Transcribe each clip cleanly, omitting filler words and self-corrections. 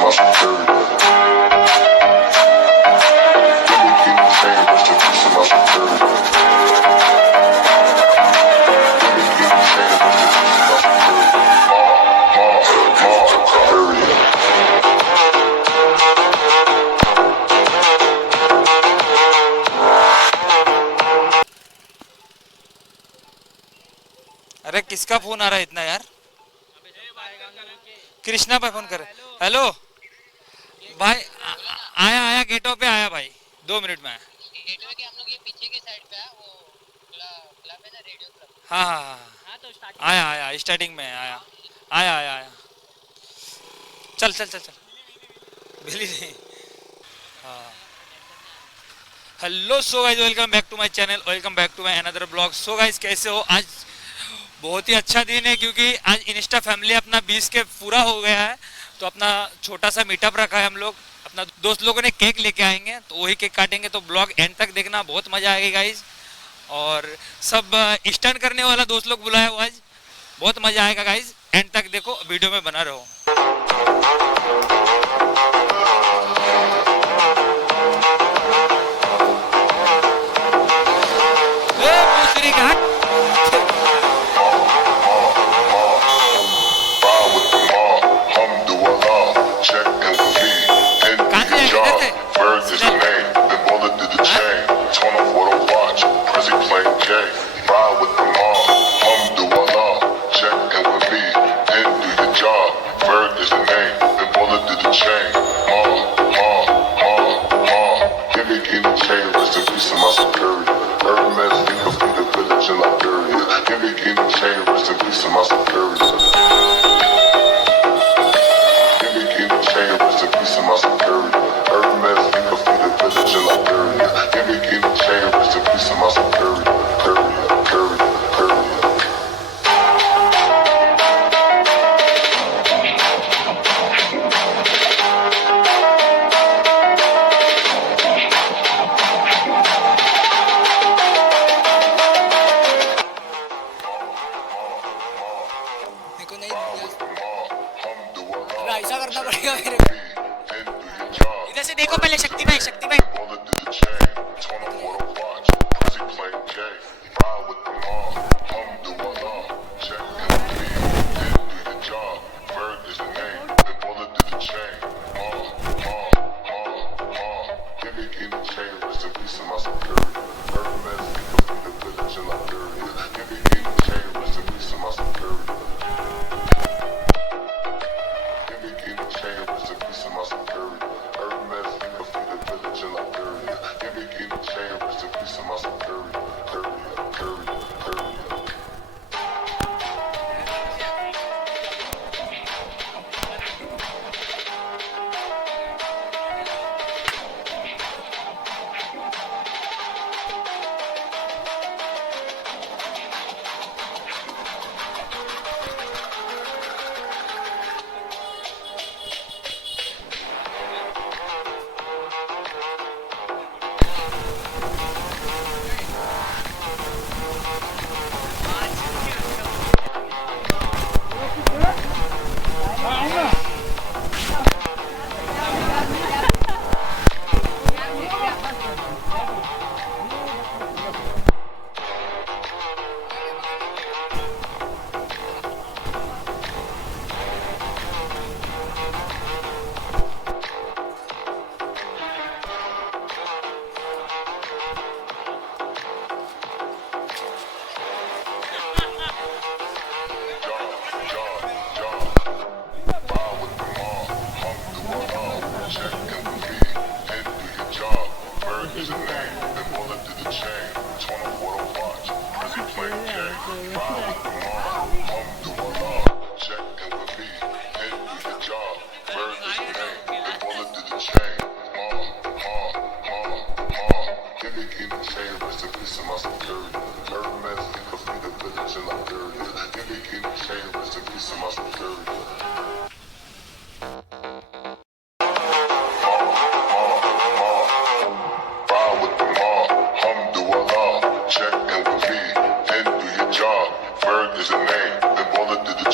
my security. Give me king of chain, rest in peace to my security. Give me king of chain, rest in peace to my security. अरे किसका फोन आ रहा है इतना यार? कृष्णा भाई फोन करे। हेलो भाई, आया आया गेटो पे आया भाई, 2 मिनट में आया। गेटवे के हम लोग ये पीछे के साइड पे है, वो क्लब है ना, रेडियो क्लब। हाँ हाँ हाँ, हाँ तो स्टार्टिंग आया आया स्टार्टिंग में आया आया आया आया। चल चल चल चल, बिली नहीं। हाँ, hello so guys, welcome back to my channel, welcome back to my another blog. So guys कैसे हो? आज बहुत ही अच्छा दिन है क्योंकि आज इंस्टा फैमिली अपना 20 के पूरा हो गया है, तो अपना छोटा सा मीटअप रखा है। हम लोग अपना दोस्त लोगों ने केक लेके आएंगे, तो वही केक काटेंगे। तो ब्लॉग एंड तक देखना, बहुत मजा आएगी गाइज। और सब स्टंट करने वाला दोस्त लोग बुलाया हुआ, आज बहुत मजा आएगा गाइज। एंड तक देखो, वीडियो में बना रहो। दूसरी घाट ऐसा करना पड़ेगा मेरे को। इधर से देखो पहले, शक्ति भाई, शक्ति भाई।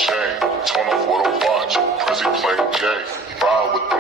Chain, torn off with a watch, Prezi playing gay, ride with the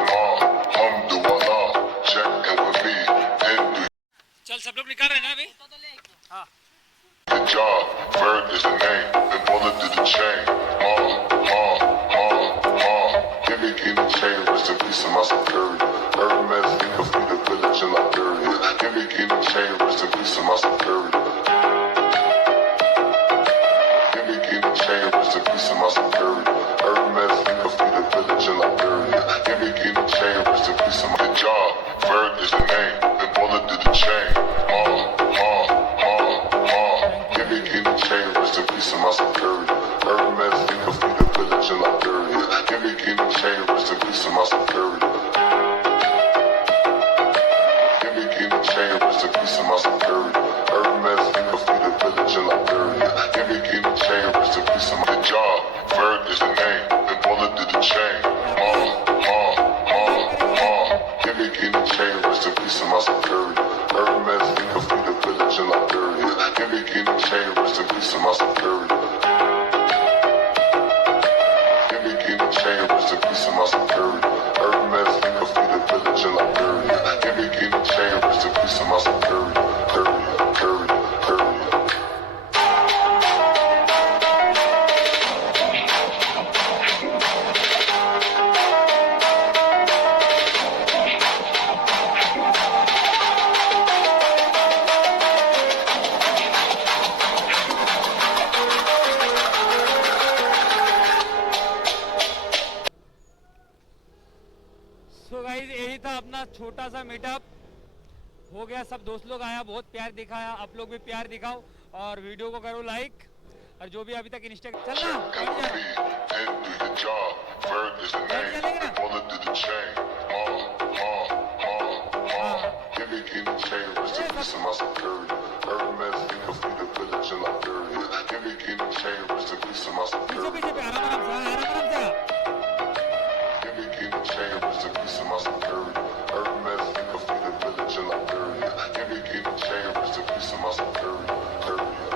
rest in peace to my security. Hermes, think of me, the village in Liberia. Give me king chain, rest in peace to my security. Courier. So guys यही था अपना छोटा सा मीटअप हो गया। सब दोस्त लोग आया, बहुत प्यार दिखाया। आप लोग भी प्यार दिखाओ और वीडियो को करो लाइक। और जो भी अभी तक इंस्टा चलना बैठ जा And do your job. Ferg is the name. Bullet to the chain. Give me king chain, rest in peace to my security. Hermes, think of me, the village in Liberia. Give me king chain, rest in peace to my पीछे security. पीछे पे आराम आराम से Give me king chain, rest in peace to my security. Hermes, think of me, the village in Liberia. Give me king chain, rest in peace to my security. Courier.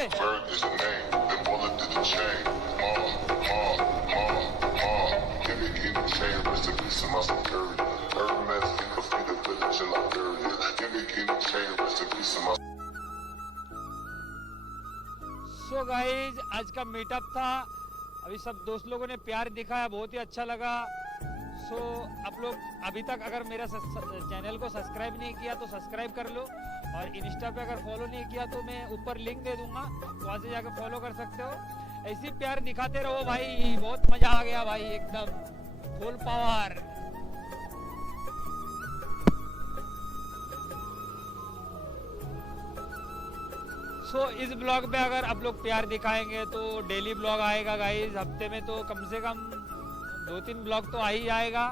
से। Bird is the name, then bullet to the chain. Give me the chain, rest in peace of my security. Hermes, think of me, the village in Liberia. Give me the chain, rest in peace of my. So guys आज का मीटअप था, अभी सब दोस्त लोगों ने प्यार दिखाया, बहुत ही अच्छा लगा। सो आप लोग अभी तक अगर मेरा चैनल को सब्सक्राइब नहीं किया तो सब्सक्राइब कर लो, और इंस्टा पे अगर फॉलो नहीं किया तो मैं ऊपर लिंक दे दूंगा, वहाँ से जाकर फॉलो कर सकते हो। ऐसे ही प्यार दिखाते रहो भाई, बहुत मजा आ गया भाई, एकदम फुल पावर। सो इस ब्लॉग पे अगर आप लोग प्यार दिखाएंगे तो डेली ब्लॉग आएगा गाइज, हफ्ते में तो कम से कम 2-3 ब्लॉग तो आ ही जाएगा।